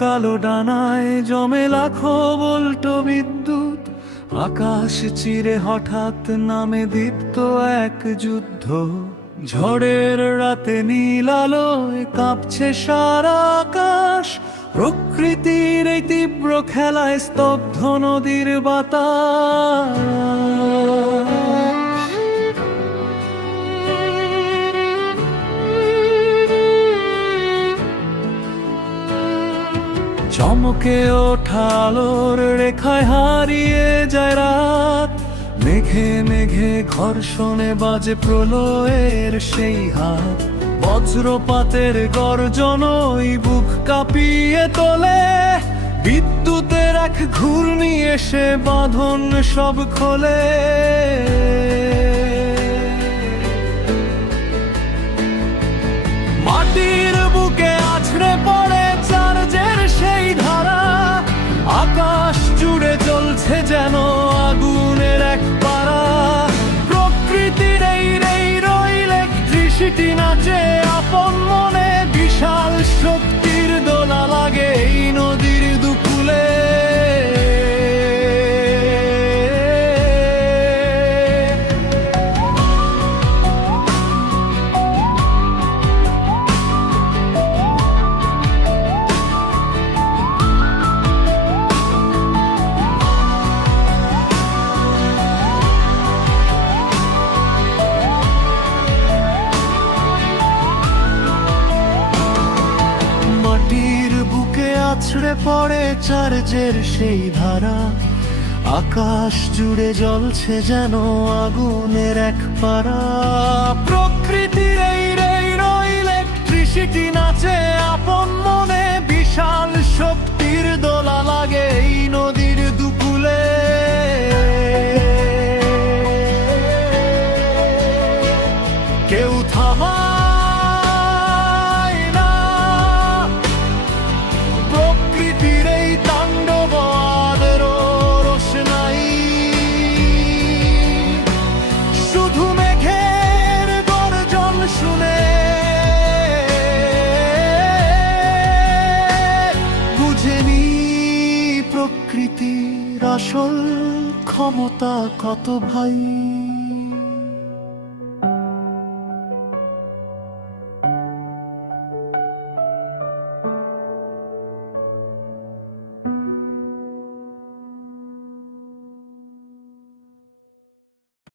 কালো ডানায় জমে লাখো ভোল্ট বিদ্যুৎ। আকাশ চিরে হঠাৎ নামে দীপ্ত এক যুদ্ধ। ঝড়ের রাতে নীল আলোয় কাঁপছে সারা আকাশ। প্রকৃতির এই তীব্র খেলায় স্তব্ধ নদীর বাতাস। চমকে ওঠা আলোর রেখায় হারিয়ে যায় রাত। মেঘে মেঘে ঘর্ষণে বাজে প্রলয়ের সেই হাত। বজ্রপাতের গর্জনই বুক কাঁপিয়ে তোলে। বিদ্যুতের এক ঘূর্ণি এসে বাঁধন সব খোলে। মাটির বুকে আছড়ে পড়ে চার্জের সেই ধারা। আকাশ জুড়ে জ্বলছে যেন আগুনের এক পারা। প্রকৃতির এই ইলেকট্রিসিটি নাচে আপন মনে। বিশাল শক্তির দোলা লাগে এই নদীর দুকুলে। আছড়ে পড়ে চার্জের সেই ধারা। আকাশ জুড়ে জ্বলছে যেন আগুনের এক পারা। প্রকৃতির এই ইলেকট্রিসিটি নাচে আপন মনে। বিশাল শক্তির দোলা লাগে এই নদীর দুকুলে। কেউ থামা প্রকৃতির আসল ক্ষমতা কত ভাই।